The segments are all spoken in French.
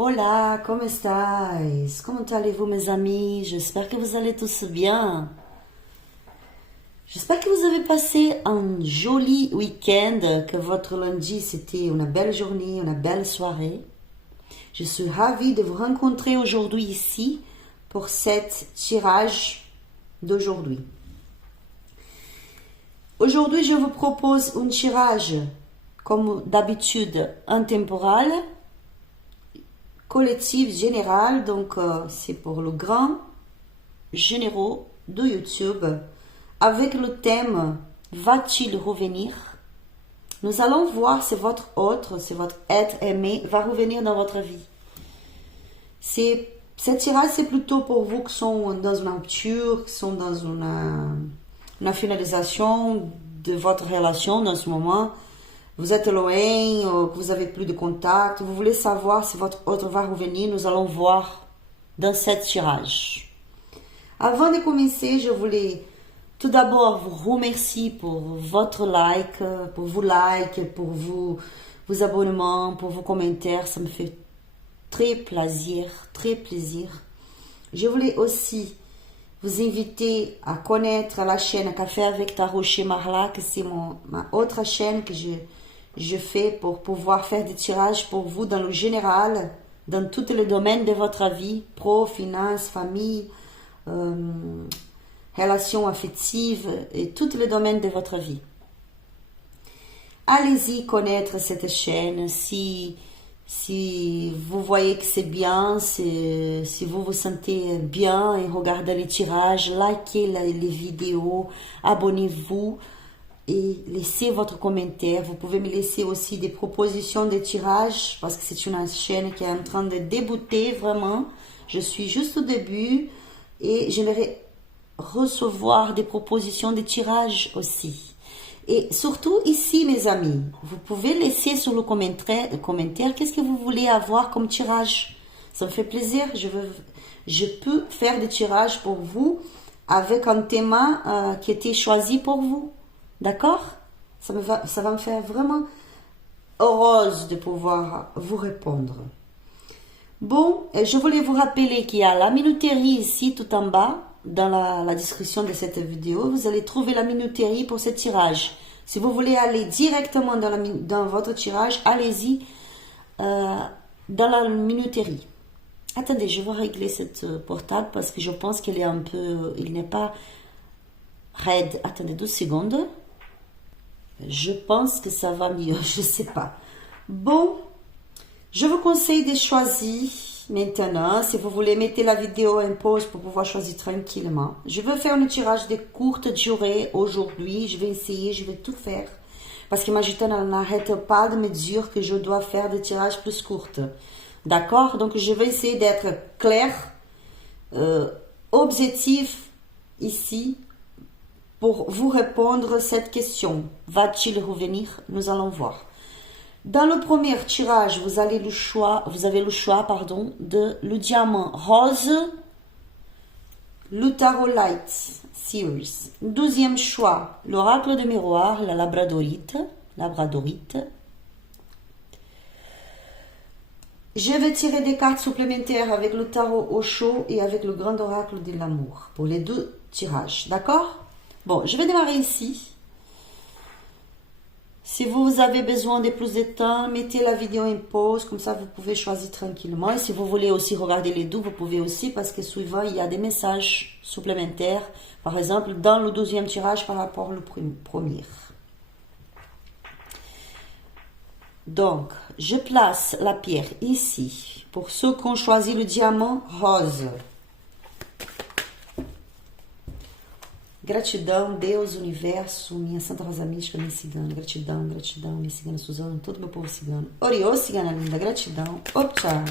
Hola, ¿cómo estáis? ¿Cómo allez-vous mes amis? J'espère que vous allez tous bien. J'espère que vous avez passé un joli week-end, que votre lundi c'était une belle journée, une belle soirée. Je suis ravie de vous rencontrer aujourd'hui ici pour cet tirage d'aujourd'hui. Aujourd'hui, je vous propose un tirage, comme d'habitude, intemporal, collectif général, donc c'est pour le grand généraux de YouTube, avec le thème Va-t-il revenir? Nous allons voir si votre autre, si votre être aimé va revenir dans votre vie. Cette tirage, c'est plutôt pour vous qui sont dans une rupture, qui sont dans une finalisation de votre relation dans ce moment. Vous êtes loin, ou que vous avez plus de contact, vous voulez savoir si votre autre va revenir, nous allons voir dans cette tirage. Avant de commencer, je voulais tout d'abord vous remercier pour votre like, pour vos likes, pour vos abonnements, pour vos commentaires. Ça me fait très plaisir, très plaisir. Je voulais aussi vous inviter à connaître la chaîne Café avec Tarot chez Marla, que c'est ma autre chaîne que je fais pour pouvoir faire des tirages pour vous dans le général, dans tous les domaines de votre vie, pro, finance, famille, relations affectives et tous les domaines de votre vie. Allez-y connaître cette chaîne si vous voyez que c'est bien, si vous vous sentez bien et regardez les tirages, likez les vidéos, abonnez-vous et laissez votre commentaire. Vous pouvez me laisser aussi des propositions de tirages parce que c'est une chaîne qui est en train de débuter vraiment. Je suis juste au début et j'aimerais recevoir des propositions de tirages aussi. Et surtout ici, mes amis, vous pouvez laisser sur le commentaire qu'est-ce que vous voulez avoir comme tirage. Ça me fait plaisir. Je peux faire des tirages pour vous avec un thème qui a été choisi pour vous. D'accord? Ça va me faire vraiment heureuse de pouvoir vous répondre. Bon, je voulais vous rappeler qu'il y a la minuterie ici tout en bas. Dans la description de cette vidéo, vous allez trouver la minuterie pour ce tirage. Si vous voulez aller directement dans votre tirage, allez-y dans la minuterie. Attendez, je vais régler cette portable parce que je pense qu'il est un peu... Il n'est pas raide. Attendez 12 secondes. Je pense que ça va mieux, je ne sais pas. Bon, je vous conseille de choisir maintenant. Si vous voulez, mettez la vidéo en pause pour pouvoir choisir tranquillement. Je vais faire un tirage de courte durée aujourd'hui. Je vais essayer, je vais tout faire. Parce que ma gitane n'arrête pas de me dire que je dois faire des tirages plus courts. D'accord? Donc, je vais essayer d'être clair, objectif ici pour vous répondre à cette question. Va-t-il revenir? Nous allons voir. Dans le premier tirage, vous avez le choix, de le diamant rose, le tarot light series. Deuxième choix, l'oracle de miroir, la labradorite. Je vais tirer des cartes supplémentaires avec le tarot au chaud et avec le grand oracle de l'amour pour les deux tirages. D'accord? Bon, je vais démarrer ici. Si vous avez besoin de plus de temps, mettez la vidéo en pause, comme ça vous pouvez choisir tranquillement. Et si vous voulez aussi regarder les deux, vous pouvez aussi, parce que souvent il y a des messages supplémentaires, par exemple dans le deuxième tirage par rapport au premier. Donc, je place la pierre ici, pour ceux qui ont choisi le diamant rose. Gratidão, Deus, universo, minha Santa Rosa Mística, minha cigana. Gratidão, gratidão, minha cigana Suzana, todo meu povo cigano. Oriô, cigana linda, gratidão. Opa!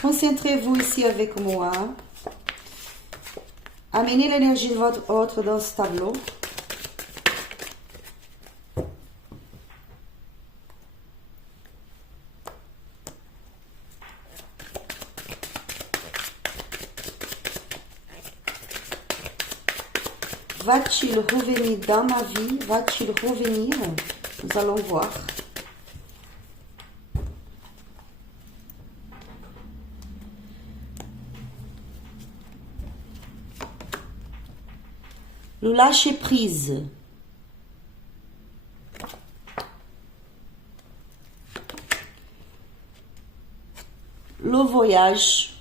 Concentrez-vous ici avec moi. Amenez l'énergie de votre autre dans ce tableau. Va-t-il revenir dans ma vie? Va-t-il revenir? Nous allons voir. le lâcher prise, le voyage,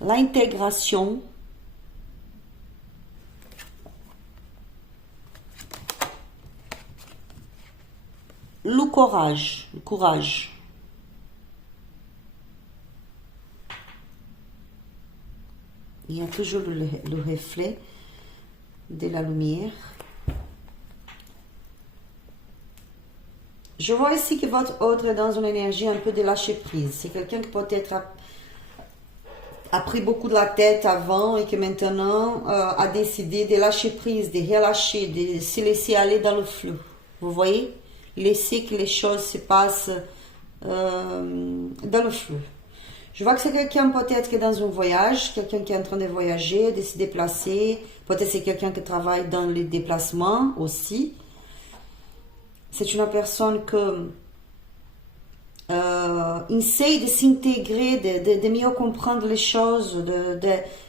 l'intégration, le courage, Il y a toujours le reflet de la lumière. Je vois ici que votre autre est dans une énergie un peu de lâcher prise. C'est quelqu'un qui peut-être a pris beaucoup de la tête avant et que maintenant a décidé de lâcher prise, de relâcher, de se laisser aller dans le flux. Vous voyez? Laisser que les choses se passent dans le flux. Je vois que c'est quelqu'un peut-être qui est dans un voyage, quelqu'un qui est en train de voyager, de se déplacer. Peut-être c'est quelqu'un qui travaille dans les déplacements aussi. C'est une personne que essaye de s'intégrer, de mieux comprendre les choses,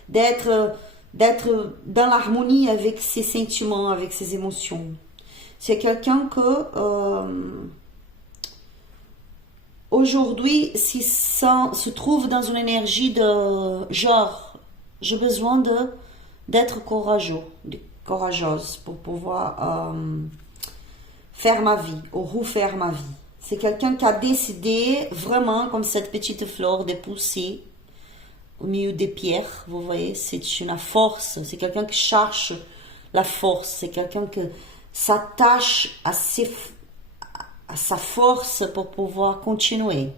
d'être dans l'harmonie avec ses sentiments, avec ses émotions. C'est quelqu'un que aujourd'hui se trouve dans une énergie de genre, j'ai besoin d'être courageuse pour pouvoir faire ma vie, ou refaire ma vie. C'est quelqu'un qui a décidé vraiment, comme cette petite fleur, de pousser au milieu des pierres. Vous voyez, c'est une force. C'est quelqu'un qui cherche la force. C'est quelqu'un qui s'attache à sa force pour pouvoir continuer.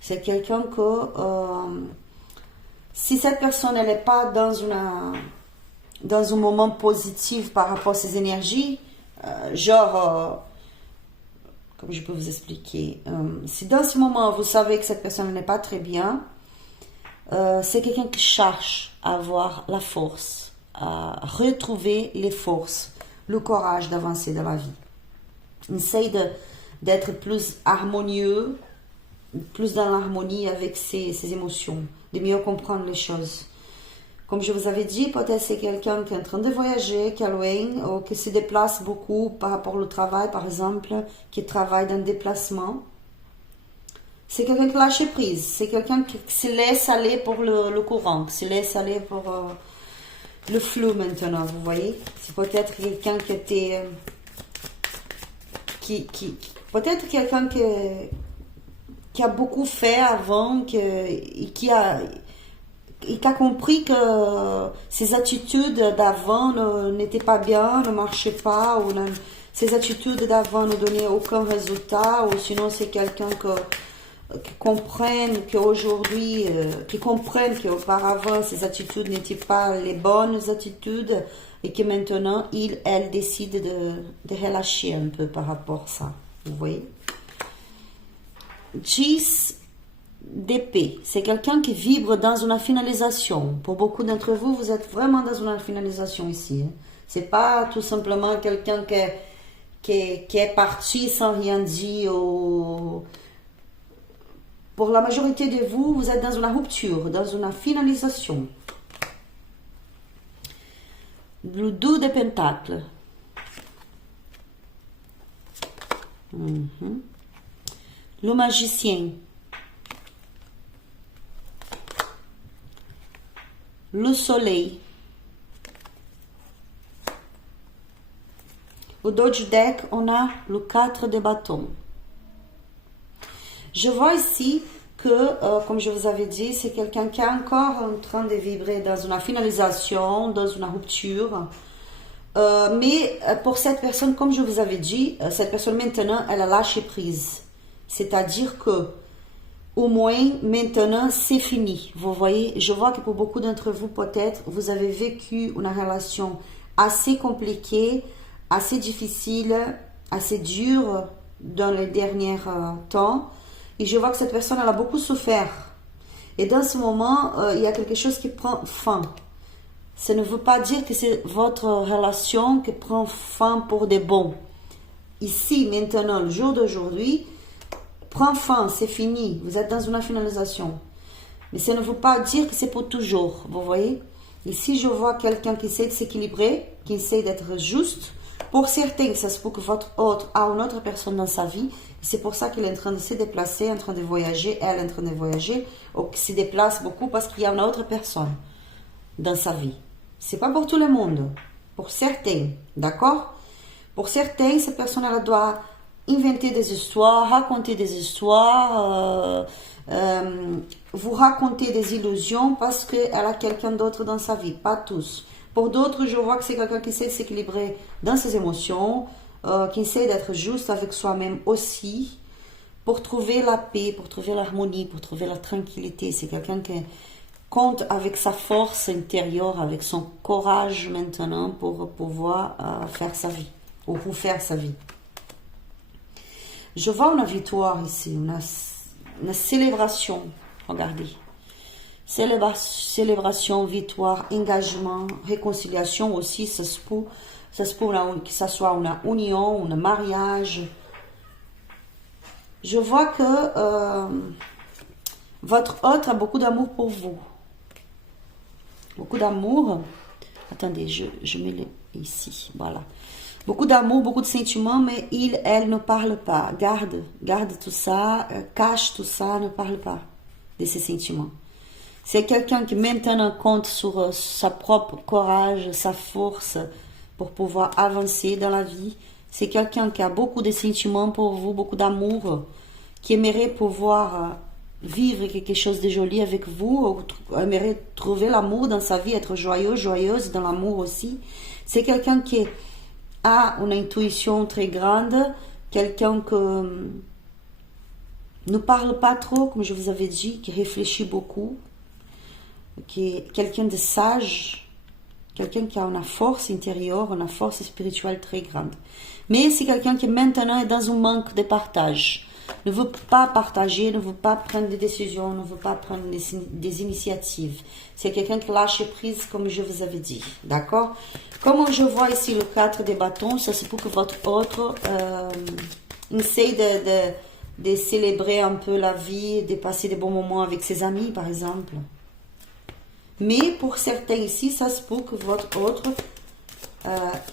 C'est quelqu'un que, si cette personne n'est pas dans un moment positif par rapport à ses énergies, comme je peux vous expliquer, si dans ce moment vous savez que cette personne n'est pas très bien, c'est quelqu'un qui cherche à avoir la force, à retrouver les forces, le courage d'avancer dans la vie. Il essaye d'être plus harmonieux, plus dans l'harmonie avec ses émotions, de mieux comprendre les choses. Comme je vous avais dit, peut-être c'est quelqu'un qui est en train de voyager, qui est loin, ou qui se déplace beaucoup par rapport au travail, par exemple, qui travaille dans le déplacement. C'est quelqu'un qui lâche prise, c'est quelqu'un qui se laisse aller pour le courant, qui se laisse aller pour le flou maintenant, vous voyez. C'est peut-être quelqu'un qui était... peut-être quelqu'un qui a beaucoup fait avant, qui a compris que ses attitudes d'avant n'étaient pas bien, ne marchaient pas, ou ses attitudes d'avant ne donnaient aucun résultat, ou sinon c'est quelqu'un qui comprenne qu'aujourd'hui, qui comprenne qu'auparavant ses attitudes n'étaient pas les bonnes attitudes et que maintenant elle décide de relâcher un peu par rapport à ça. Vous voyez? 10 d'épée, c'est quelqu'un qui vibre dans une finalisation. Pour beaucoup d'entre vous, vous êtes vraiment dans une finalisation ici. C'est pas tout simplement quelqu'un qui est parti sans rien dire. Pour la majorité de vous, vous êtes dans une rupture, dans une finalisation. Le 2 de Pentacles. Le magicien. Le soleil. Au dos du deck, on a le 4 de bâton. Je vois ici que, comme je vous avais dit, c'est quelqu'un qui est encore en train de vibrer dans une finalisation, dans une rupture. Mais pour cette personne, comme je vous avais dit, cette personne maintenant, elle a lâché prise. C'est-à-dire que, au moins, maintenant, c'est fini. Vous voyez, je vois que pour beaucoup d'entre vous, peut-être, vous avez vécu une relation assez compliquée, assez difficile, assez dure dans les derniers temps. Et je vois que cette personne, elle a beaucoup souffert. Et dans ce moment, il y a quelque chose qui prend fin. Ça ne veut pas dire que c'est votre relation qui prend fin pour de bon. Ici, maintenant, le jour d'aujourd'hui, prend fin, c'est fini. Vous êtes dans une finalisation. Mais ça ne veut pas dire que c'est pour toujours, vous voyez. Ici, je vois quelqu'un qui essaie de s'équilibrer, qui essaie d'être juste. Pour certains, ça se peut que votre autre a une autre personne dans sa vie. C'est pour ça qu'il est en train de se déplacer, en train de voyager, elle est en train de voyager, ou qu'il se déplace beaucoup parce qu'il y a une autre personne dans sa vie. C'est pas pour tout le monde, pour certains, d'accord? Pour certains, cette personne elle doit inventer des histoires, raconter des histoires, vous raconter des illusions parce qu'elle a quelqu'un d'autre dans sa vie, pas tous. Pour d'autres, je vois que c'est quelqu'un qui essaie de s'équilibrer dans ses émotions, qui essaie d'être juste avec soi-même aussi, pour trouver la paix, pour trouver l'harmonie, pour trouver la tranquillité. C'est quelqu'un qui compte avec sa force intérieure, avec son courage maintenant pour pouvoir faire sa vie, ou pour faire sa vie. Je vois une victoire ici, une célébration, regardez. Célébration, victoire, engagement, réconciliation aussi, ça se peut que ça soit une union, un mariage. Je vois que votre autre a beaucoup d'amour pour vous. Beaucoup d'amour. Attendez, je mets ici, voilà. Beaucoup d'amour, beaucoup de sentiments, mais elle ne parle pas. Garde tout ça, cache tout ça, ne parle pas de ces sentiments. C'est quelqu'un qui maintenant compte sur sa propre courage, sa force pour pouvoir avancer dans la vie. C'est quelqu'un qui a beaucoup de sentiments pour vous, beaucoup d'amour, qui aimerait pouvoir vivre quelque chose de joli avec vous, aimerait trouver l'amour dans sa vie, être joyeux, joyeuse dans l'amour aussi. C'est quelqu'un qui a une intuition très grande, quelqu'un que ne parle pas trop, comme je vous avais dit, qui réfléchit beaucoup, qui est quelqu'un de sage, quelqu'un qui a une force intérieure, une force spirituelle très grande. Mais c'est quelqu'un qui maintenant est dans un manque de partage. Ne veut pas partager, ne veut pas prendre des décisions, ne veut pas prendre des initiatives. C'est quelqu'un qui lâche prise, comme je vous avais dit. D'accord? Comme je vois ici le 4 des bâtons, ça c'est pour que votre autre essaye de célébrer un peu la vie, de passer des bons moments avec ses amis, par exemple. Mais pour certains ici, ça se peut que votre autre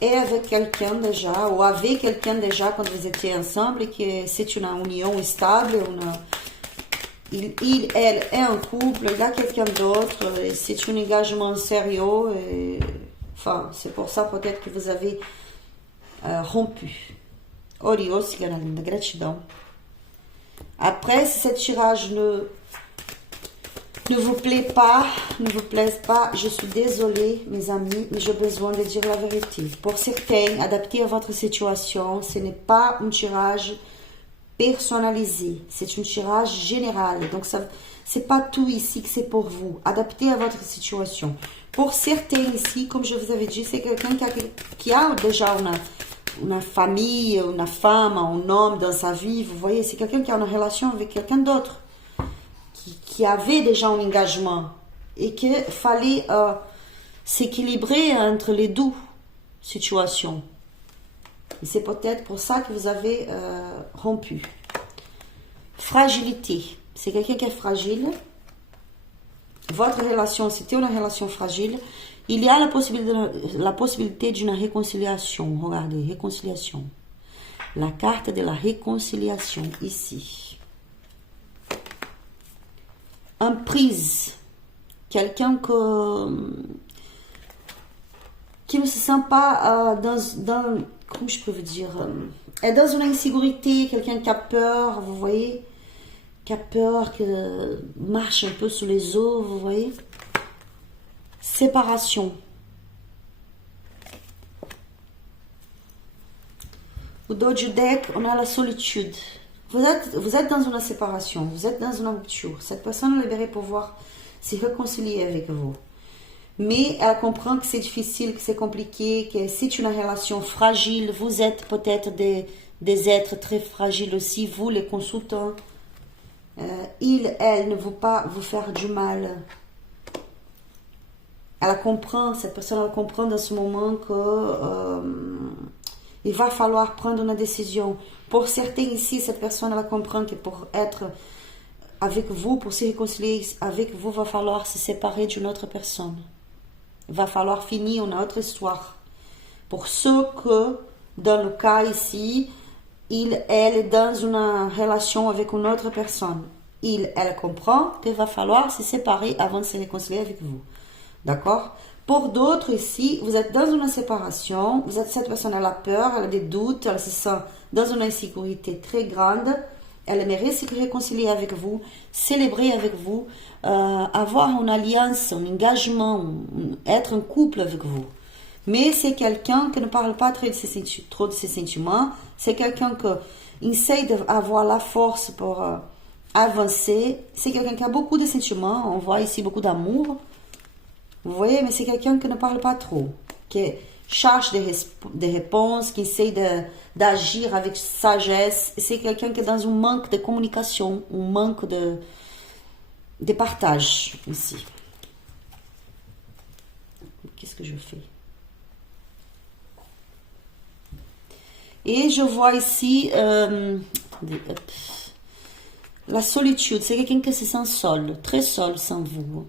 est avec quelqu'un déjà, ou avec quelqu'un déjà quand vous étiez ensemble, et que c'est une union stable, elle est un couple, il y a quelqu'un d'autre, c'est un engagement sérieux, enfin, c'est pour ça peut-être que vous avez rompu. Oriô, Cigana linda, gratidão. Après, si ce tirage ne vous plaît pas, je suis désolée, mes amis, mais j'ai besoin de dire la vérité. Pour certains, adapté à votre situation, ce n'est pas un tirage personnalisé, c'est un tirage général. Donc, c'est pas tout ici que c'est pour vous, adapté à votre situation. Pour certains ici, comme je vous avais dit, c'est quelqu'un qui a déjà une famille, une femme, un homme dans sa vie. Vous voyez, c'est quelqu'un qui a une relation avec quelqu'un d'autre, qui avait déjà un engagement et qu'il fallait s'équilibrer entre les deux situations. Et c'est peut-être pour ça que vous avez rompu. Fragilité. C'est quelqu'un qui est fragile. Votre relation, c'était une relation fragile. Il y a la possibilité d'une réconciliation. Regardez, réconciliation. La carte de la réconciliation ici. Emprise, quelqu'un qui ne se sent pas dans comment je peux vous dire, est dans une insécurité, quelqu'un qui a peur, vous voyez, qui a peur, qui marche un peu sous les eaux, vous voyez. Séparation. Au dos du deck, on a la solitude. Vous êtes dans une séparation, vous êtes dans une rupture. Cette personne aimerait pouvoir se réconcilier avec vous. Mais elle comprend que c'est difficile, que c'est compliqué, que c'est une relation fragile. Vous êtes peut-être des êtres très fragiles aussi, vous les consultants. Elle ne veut pas vous faire du mal. Elle comprend, cette personne elle comprend dans ce moment que il va falloir prendre une décision. Pour certains ici, cette personne elle comprend que pour être avec vous, pour se réconcilier avec vous, va falloir se séparer d'une autre personne. Il va falloir finir une autre histoire. Pour ceux que, dans le cas ici, elle est dans une relation avec une autre personne. Elle comprend qu'il va falloir se séparer avant de se réconcilier avec vous. D'accord? Pour d'autres ici, vous êtes dans une séparation, cette personne elle a peur, elle a des doutes, elle se sent dans une insécurité très grande, elle aimerait se réconcilier avec vous, célébrer avec vous, avoir une alliance, un engagement, être un couple avec vous. Mais c'est quelqu'un qui ne parle pas trop de ses sentiments, c'est quelqu'un qui essaie d'avoir la force pour avancer, c'est quelqu'un qui a beaucoup de sentiments, on voit ici beaucoup d'amour. Vous voyez, mais c'est quelqu'un qui ne parle pas trop, qui cherche des réponses, qui essaie d'agir avec sagesse. C'est quelqu'un qui est dans un manque de communication, un manque de partage ici. Qu'est-ce que je fais? Et je vois ici la solitude. C'est quelqu'un qui se sent seul, très seul sans vous.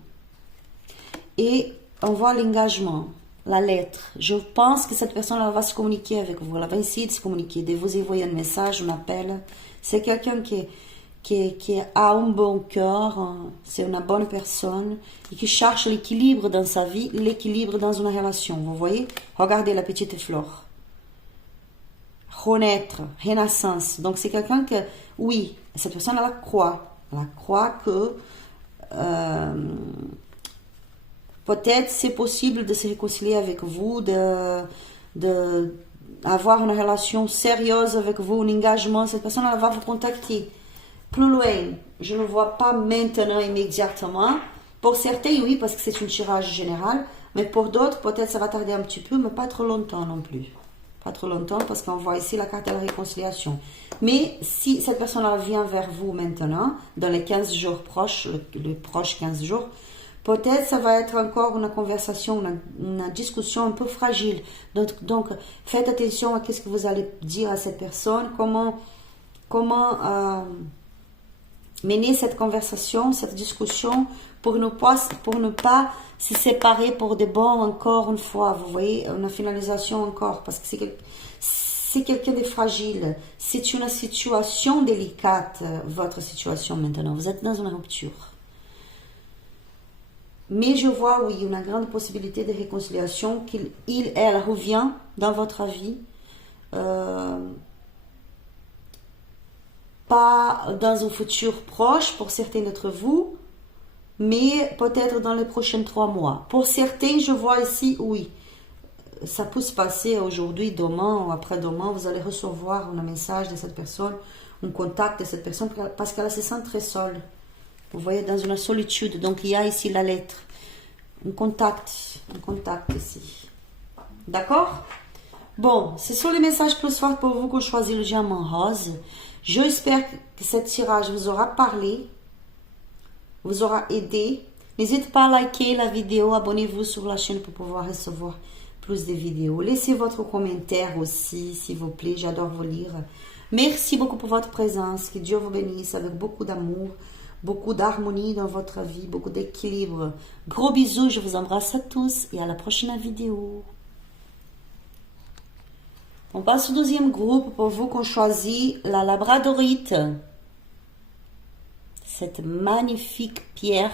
Et on voit l'engagement, la lettre. Je pense que cette personne va se communiquer avec vous. Elle va essayer de se communiquer, de vous envoyer un message, un appel. C'est quelqu'un qui a un bon cœur, c'est une bonne personne et qui cherche l'équilibre dans sa vie, l'équilibre dans une relation. Vous voyez? Regardez la petite fleur. Renaître, renaissance. Donc c'est quelqu'un que, oui, cette personne elle croit que peut-être c'est possible de se réconcilier avec vous, de avoir une relation sérieuse avec vous, un engagement. Cette personne elle va vous contacter plus loin. Je ne le vois pas maintenant immédiatement. Pour certains, oui, parce que c'est un tirage général. Mais pour d'autres, peut-être ça va tarder un petit peu, mais pas trop longtemps non plus. Pas trop longtemps parce qu'on voit ici la carte de la réconciliation. Mais si cette personne-là vient vers vous maintenant, dans les 15 jours proches, les proches 15 jours, peut-être ça va être encore une conversation, une discussion un peu fragile. Donc faites attention à ce que vous allez dire à cette personne, comment mener cette conversation, cette discussion pour ne pas se séparer pour de bon encore une fois. Vous voyez, une finalisation encore, parce que c'est quelqu'un de fragile. C'est une situation délicate, votre situation maintenant. Vous êtes dans une rupture. Mais je vois, oui, une grande possibilité de réconciliation, elle revient dans votre vie. Pas dans un futur proche pour certains d'entre vous, mais peut-être dans les prochains 3 mois. Pour certains, je vois ici, oui, ça peut se passer aujourd'hui, demain ou après-demain, vous allez recevoir un message de cette personne, un contact de cette personne, parce qu'elle se sent très seule. Vous voyez, dans une solitude. Donc, il y a ici la lettre. Un contact ici. D'accord? Bon, ce sont les messages plus forts pour vous qu'on choisit le diamant rose. J'espère que ce tirage vous aura parlé, vous aura aidé. N'hésitez pas à liker la vidéo, abonnez-vous sur la chaîne pour pouvoir recevoir plus de vidéos. Laissez votre commentaire aussi, s'il vous plaît, j'adore vous lire. Merci beaucoup pour votre présence, que Dieu vous bénisse avec beaucoup d'amour, beaucoup d'harmonie dans votre vie, beaucoup d'équilibre. Gros bisous, je vous embrasse à tous et à la prochaine vidéo. On passe au deuxième groupe pour vous qu'on choisit la labradorite. Cette magnifique pierre.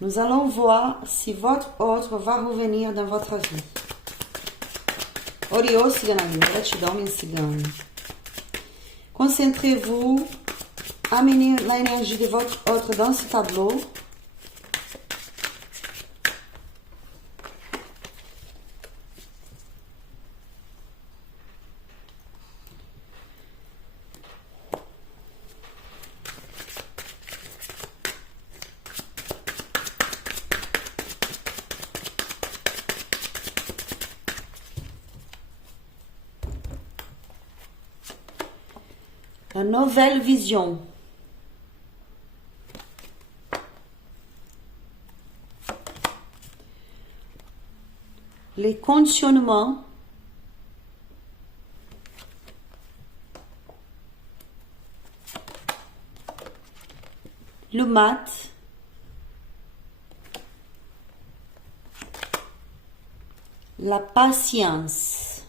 Nous allons voir si votre autre va revenir dans votre vie. Oriô, cigana, gratidão, minha cigana. Concentrez-vous, amenez l'énergie de votre autre dans ce tableau. La nouvelle vision. Les conditionnements. le mat, la patience.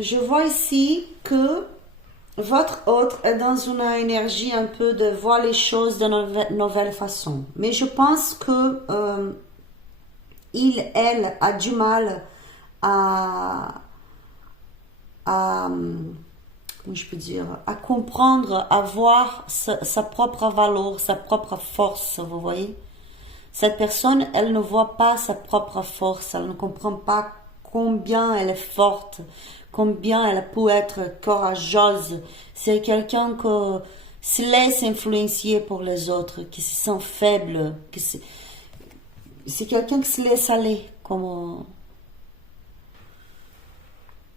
Je vois ici que votre autre est dans une énergie un peu de voir les choses d'une nouvelle façon. Mais je pense que elle a du mal à comment je peux dire, à comprendre, à voir sa propre valeur, sa propre force, vous voyez. Cette personne, elle ne voit pas sa propre force, elle ne comprend pas combien elle est forte, combien elle peut être courageuse. C'est quelqu'un qui se laisse influencer pour les autres, qui se sent faible, c'est quelqu'un qui se laisse aller,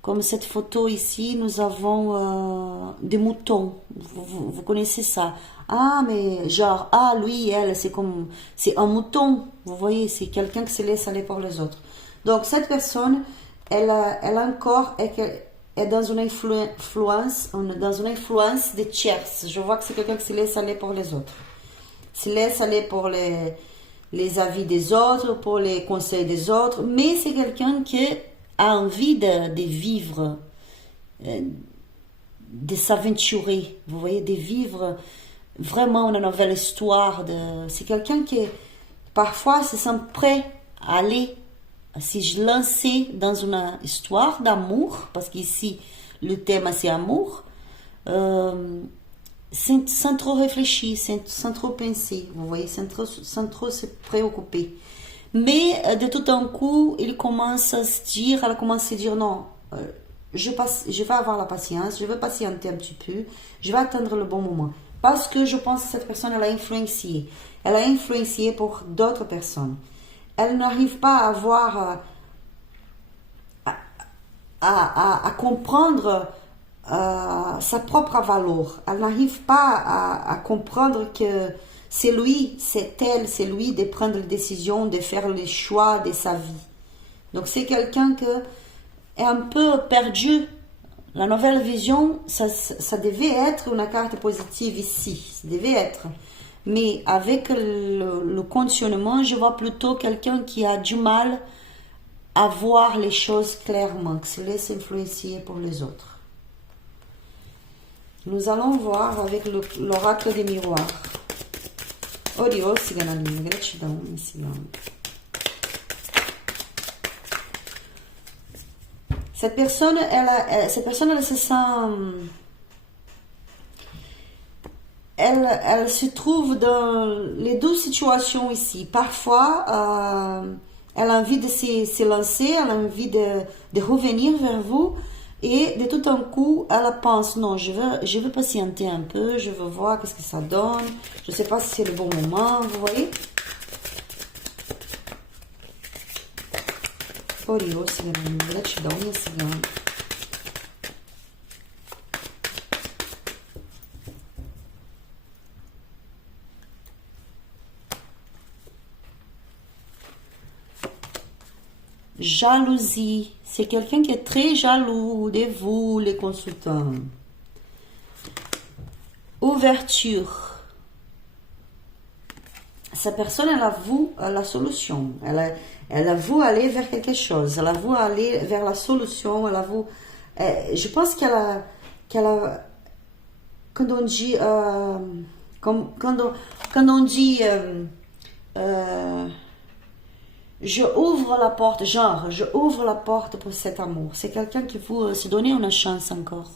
comme cette photo ici, nous avons des moutons. Vous connaissez ça. Ah, mais genre, ah, lui, elle, c'est un mouton. Vous voyez, c'est quelqu'un qui se laisse aller pour les autres. Donc, cette personne, elle encore est dans une influence de tierces. Je vois que c'est quelqu'un qui se laisse aller pour les autres. Se laisse aller pour les avis des autres, pour les conseils des autres. Mais c'est quelqu'un qui a envie de vivre, de s'aventurer, vous voyez, de vivre vraiment une nouvelle histoire. C'est quelqu'un qui parfois se sent prêt à aller, si je lançais dans une histoire d'amour, parce qu'ici le thème c'est amour, sans trop réfléchir, sans trop penser, vous voyez, sans trop se préoccuper. Mais de tout un coup, elle commence à se dire non, je vais avoir la patience, je vais patienter un petit peu, je vais attendre le bon moment. Parce que je pense que cette personne, elle a influencé. Elle a influencé pour d'autres personnes. Elle n'arrive pas à avoir, à comprendre sa propre valeur. Elle n'arrive pas à comprendre que c'est lui, c'est elle, c'est lui de prendre les décisions, de faire les choix de sa vie. Donc c'est quelqu'un qui est un peu perdu. La nouvelle vision, ça devait être une carte positive ici, ça devait être. Mais avec le conditionnement, je vois plutôt quelqu'un qui a du mal à voir les choses clairement, qui se laisse influencer pour les autres. Nous allons voir avec l'oracle des miroirs. Oh Dio, sigana linha, gratidão, Cette personne, elle se sent, elle se trouve dans les deux situations ici. Parfois, elle a envie de se lancer, elle a envie de revenir vers vous. Et de tout un coup, elle pense, non, je veux patienter un peu, je veux voir qu'est-ce que ça donne, je ne sais pas si c'est le bon moment, vous voyez. Jalousie. C'est quelqu'un qui est très jaloux de vous, les consultants. Ouverture. Cette personne, elle a vu la solution. Elle a vu aller vers quelque chose. Elle a vu aller vers la solution. Elle a vu... je pense qu'elle a... Quand on dit... quand on dit... je ouvre la porte, genre, je ouvre la porte pour cet amour. C'est quelqu'un qui veut se donner une chance encore.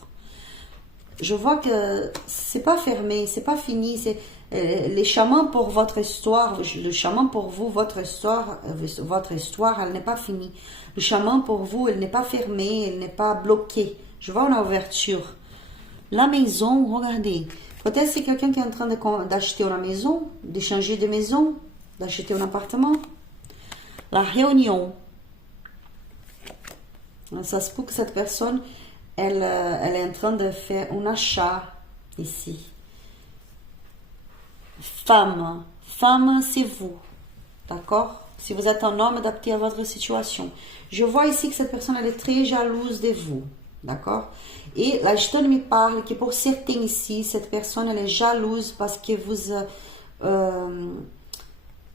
Je vois que c'est pas fermé, c'est pas fini. C'est les chamans pour votre histoire, le chaman pour vous, votre histoire, elle n'est pas finie. Le chaman pour vous, elle n'est pas fermée, elle n'est pas bloquée. Je vois une ouverture. La maison, regardez. Peut-être c'est quelqu'un qui est en train d'acheter une maison, de changer de maison, d'acheter un appartement. La réunion. Ça se peut que cette personne, elle est en train de faire un achat ici. Femme. Femme, c'est vous. D'accord? Si vous êtes un homme adapté à votre situation. Je vois ici que cette personne, elle est très jalouse de vous. D'accord? Et la gestion me parle que pour certains ici, cette personne, elle est jalouse parce que vous...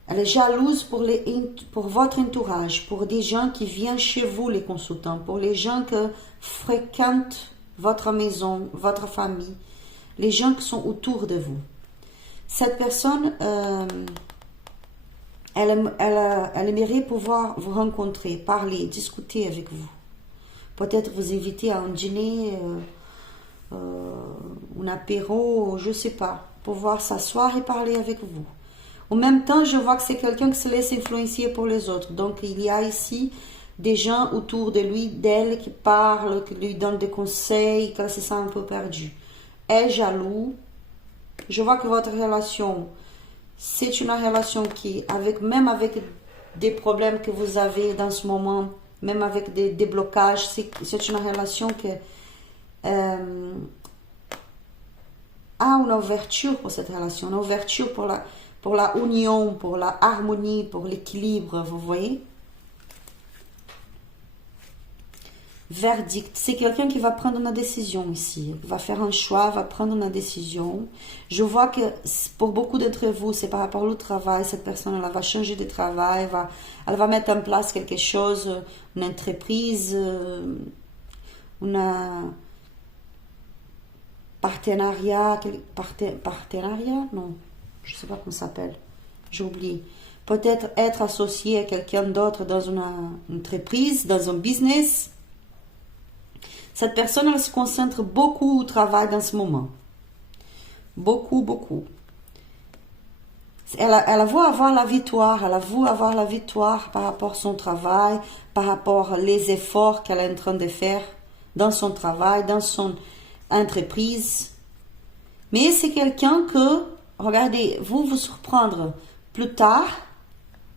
elle est jalouse pour votre entourage, pour des gens qui viennent chez vous, les consultants, pour les gens qui fréquentent votre maison, votre famille, les gens qui sont autour de vous. Cette personne, elle aimerait pouvoir vous rencontrer, parler, discuter avec vous. Peut-être vous inviter à un dîner, un apéro, je ne sais pas, pouvoir s'asseoir et parler avec vous. En même temps, je vois que c'est quelqu'un qui se laisse influencer pour les autres. Donc, il y a ici des gens autour de lui, d'elle, qui parlent, qui lui donnent des conseils, qu'elle se sent un peu perdue. Est jaloux. Je vois que votre relation, c'est une relation qui, même avec des problèmes que vous avez dans ce moment, même avec des blocages, c'est une relation qui a une ouverture pour cette relation, une ouverture pour la union, pour la harmonie, pour l'équilibre, vous voyez? Verdict, c'est quelqu'un qui va prendre une décision ici, va faire un choix, va prendre une décision. Je vois que pour beaucoup d'entre vous, c'est par rapport au travail, cette personne, elle va changer de travail, elle va mettre en place quelque chose, une entreprise, un partenariat, non, je ne sais pas comment ça s'appelle, j'ai oublié. Peut-être être associé à quelqu'un d'autre dans une entreprise, dans un business. Cette personne, elle se concentre beaucoup au travail dans ce moment. Beaucoup, beaucoup. Elle a voulu avoir la victoire. Elle a voulu avoir la victoire par rapport à son travail, par rapport aux efforts qu'elle est en train de faire dans son travail, dans son entreprise. Mais c'est quelqu'un que, regardez, vous surprendre plus tard.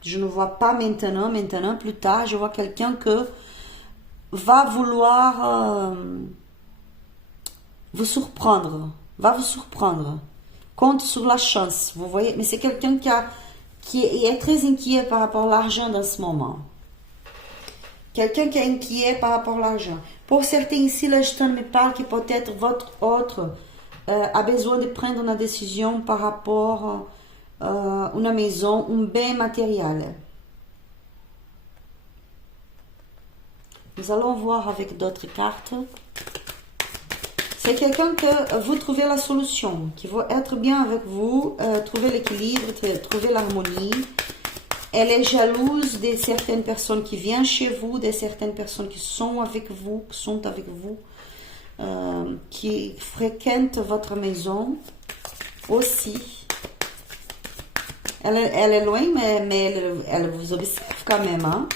Je ne vois pas maintenant, plus tard, je vois quelqu'un que va vouloir vous surprendre, compte sur la chance, vous voyez, mais c'est quelqu'un qui est très inquiet par rapport à l'argent dans ce moment. Quelqu'un qui est inquiet par rapport à l'argent. Pour certains ici, la gestion me parle que peut-être votre autre a besoin de prendre une décision par rapport à une maison, un bien matériel. Nous allons voir avec d'autres cartes. C'est quelqu'un que vous trouvez la solution, qui veut être bien avec vous, trouver l'équilibre, trouver l'harmonie. Elle est jalouse de certaines personnes qui viennent chez vous, de certaines personnes qui sont avec vous, qui fréquentent votre maison aussi. Elle est loin, mais elle vous observe quand même, hein?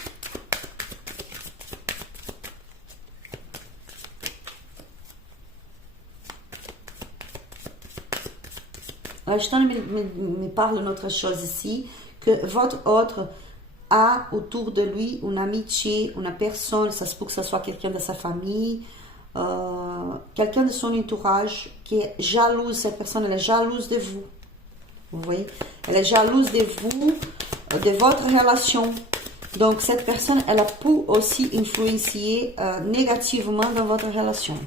La gestion me parle d'une autre chose ici, que votre autre a autour de lui une amitié, une personne, ça se peut que ce soit quelqu'un de sa famille, quelqu'un de son entourage qui est jalouse, cette personne elle est jalouse de vous. Vous voyez? Elle est jalouse de vous, de votre relation. Donc cette personne, elle a pu aussi influencer négativement dans votre relation.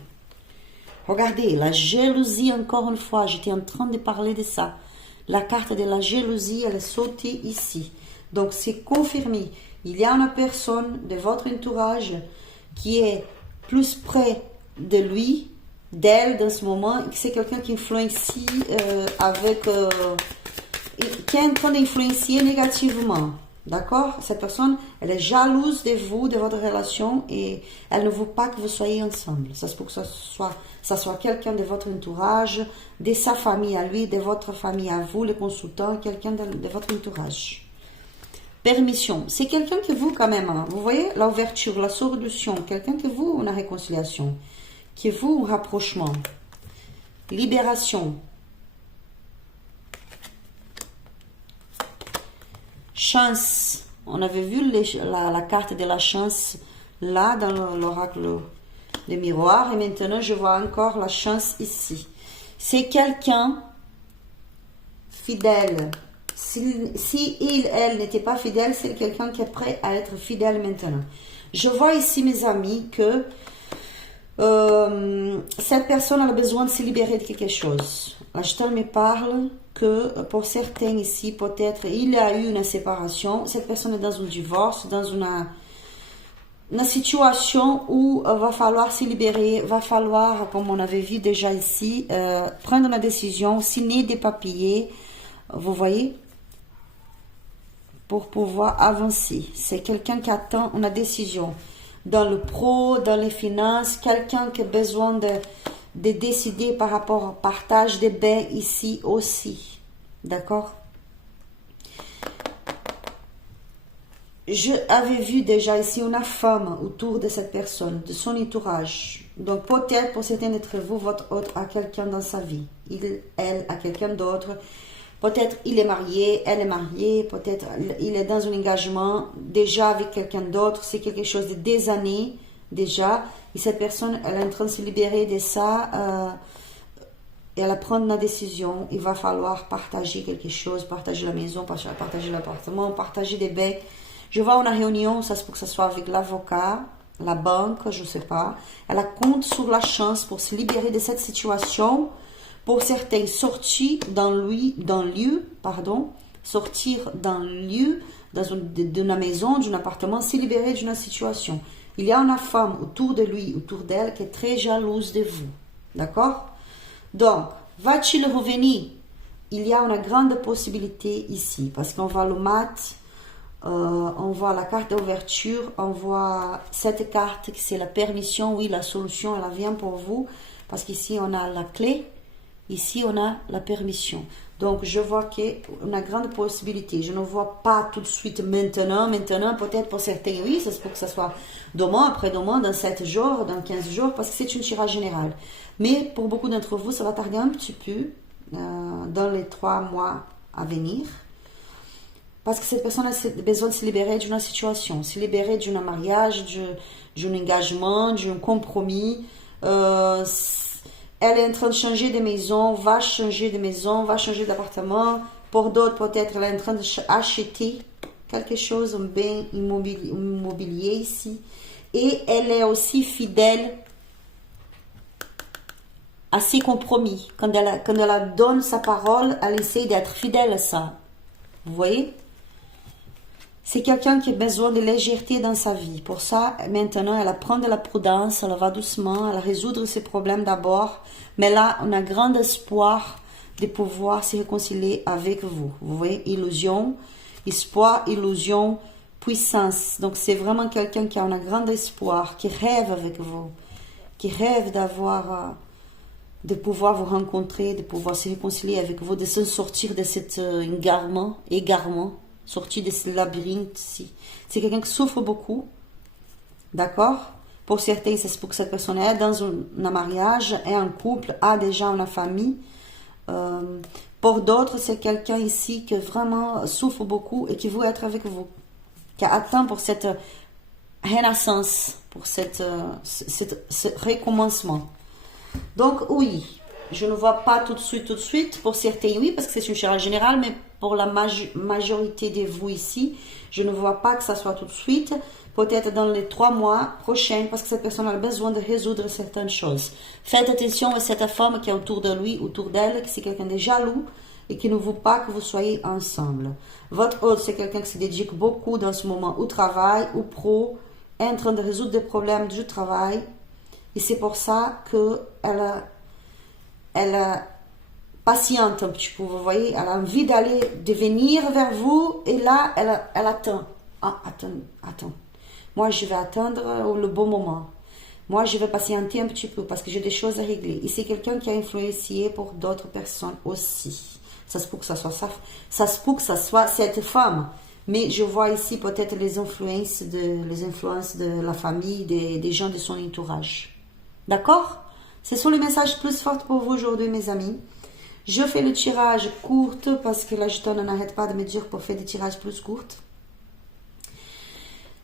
Regardez, la jalousie, encore une fois, j'étais en train de parler de ça. La carte de la jalousie, elle est sautée ici. Donc, c'est confirmé. Il y a une personne de votre entourage qui est plus près de lui, d'elle, dans ce moment. C'est quelqu'un qui influencie qui est en train d'influencer négativement. D'accord? Cette personne, elle est jalouse de vous, de votre relation, et elle ne veut pas que vous soyez ensemble. Ça se peut que ça soit quelqu'un de votre entourage, de sa famille à lui, de votre famille à vous, les consultants, quelqu'un de votre entourage. Permission. C'est quelqu'un que vous, quand même, hein, vous voyez, l'ouverture, la solution, quelqu'un que vous, une réconciliation, que vous, un rapprochement. Libération. Chance, on avait vu la carte de la chance là dans l'oracle des miroirs et maintenant je vois encore la chance ici. C'est quelqu'un fidèle. Si elle n'était pas fidèle, c'est quelqu'un qui est prêt à être fidèle maintenant. Je vois ici mes amis que Cette personne a besoin de se libérer de quelque chose. L'Acheteur me parle que pour certains ici, peut-être il y a eu une séparation. Cette personne est dans un divorce, dans une situation où va falloir se libérer, va falloir, comme on avait vu déjà ici, prendre une décision, signer des papiers, vous voyez, pour pouvoir avancer. C'est quelqu'un qui attend une décision. Dans le pro, dans les finances, quelqu'un qui a besoin de décider par rapport au partage des biens ici aussi. D'accord? Je avais vu déjà ici une femme autour de cette personne, de son entourage. Donc peut-être pour certains d'entre vous, votre hôte a quelqu'un dans sa vie. Elle a quelqu'un d'autre. Peut-être il est marié, elle est mariée. Peut-être il est dans un engagement déjà avec quelqu'un d'autre. C'est quelque chose de des années déjà. Et cette personne, elle est en train de se libérer de ça. Et elle va prendre une décision. Il va falloir partager quelque chose, partager la maison, partager l'appartement, partager des biens. Je vois une réunion, ça c'est pour que ce soit avec l'avocat, la banque, je ne sais pas. Elle compte sur la chance pour se libérer de cette situation. Pour certains, sortir sortir d'un lieu, d'une maison, d'un appartement, se libérer d'une situation. Il y a une femme autour de lui, autour d'elle, qui est très jalouse de vous. D'accord? Donc, va-t-il revenir? Il y a une grande possibilité ici, parce qu'on voit le mat. On voit la carte d'ouverture, on voit cette carte qui c'est la permission, oui, la solution, elle vient pour vous, parce qu'ici on a la clé, ici on a la permission. Donc je vois qu'il y a une grande possibilité. Je ne vois pas tout de suite maintenant peut-être pour certains, oui, c'est pour que ce soit demain, après-demain, dans 7 jours, dans 15 jours, parce que c'est une tirage générale. Mais pour beaucoup d'entre vous, ça va tarder un petit peu dans les 3 mois à venir. Parce que cette personne a besoin de se libérer d'une situation, se libérer d'un mariage, d'un engagement, d'un compromis. Elle est en train de changer de maison, va changer d'appartement. Pour d'autres, peut-être, elle est en train d'acheter quelque chose, un bien immobilier ici. Et elle est aussi fidèle à ses compromis. Quand elle donne sa parole, elle essaie d'être fidèle à ça. Vous voyez? C'est quelqu'un qui a besoin de légèreté dans sa vie. Pour ça, maintenant, elle prend de la prudence, elle va doucement, elle résoudre ses problèmes d'abord. Mais là, on a grand espoir de pouvoir se réconcilier avec vous. Vous voyez, illusion, espoir, illusion, puissance. Donc, c'est vraiment quelqu'un qui a un grand espoir, qui rêve avec vous, qui rêve de pouvoir vous rencontrer, de pouvoir se réconcilier avec vous, de se sortir de cet égarement. Sorti de ce labyrinthe-ci. C'est quelqu'un qui souffre beaucoup. D'accord? Pour certains, c'est pour que cette personne est dans un mariage, est en couple, a déjà une famille. Pour d'autres, c'est quelqu'un ici qui vraiment souffre beaucoup et qui veut être avec vous. Qui attend pour cette renaissance, pour ce recommencement. Donc, oui. Je ne vois pas tout de suite. Pour certains, oui, parce que c'est une tirage générale, mais pour la majorité de vous ici, je ne vois pas que ça soit tout de suite. Peut-être dans les 3 mois prochains, parce que cette personne a besoin de résoudre certaines choses. Faites attention à cette femme qui est autour de lui, autour d'elle, qui c'est quelqu'un de jaloux et qui ne veut pas que vous soyez ensemble. Votre hôte, c'est quelqu'un qui se dédique beaucoup dans ce moment au travail, au pro, est en train de résoudre des problèmes du travail. Et c'est pour ça qu'elle patiente un petit peu, vous voyez, elle a envie de venir vers vous, et là, elle attend. Ah, attends. Moi, je vais attendre le bon moment. Moi, je vais patienter un petit peu, parce que j'ai des choses à régler. Et c'est quelqu'un qui a influencé pour d'autres personnes aussi. Ça se peut que ça soit ça. Ça se peut que ça soit cette femme. Mais je vois ici peut-être les influences de la famille, des gens de son entourage. D'accord? Ce sont les messages plus forts pour vous aujourd'hui, mes amis. Je fais le tirage court parce que l'Acheteur n'arrête pas de me dire pour faire des tirages plus courts.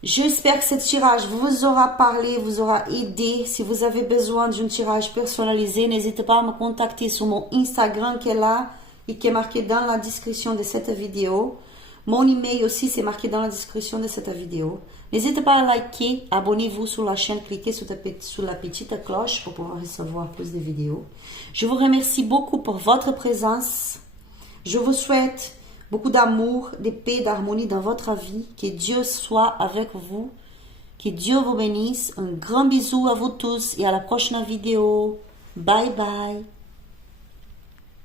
J'espère que ce tirage vous aura parlé, vous aura aidé. Si vous avez besoin d'un tirage personnalisé, n'hésitez pas à me contacter sur mon Instagram qui est là et qui est marqué dans la description de cette vidéo. Mon email aussi, c'est marqué dans la description de cette vidéo. N'hésitez pas à liker, abonnez-vous sur la chaîne, cliquez sur la petite cloche pour pouvoir recevoir plus de vidéos. Je vous remercie beaucoup pour votre présence. Je vous souhaite beaucoup d'amour, de paix, d'harmonie dans votre vie. Que Dieu soit avec vous. Que Dieu vous bénisse. Un grand bisou à vous tous et à la prochaine vidéo. Bye bye.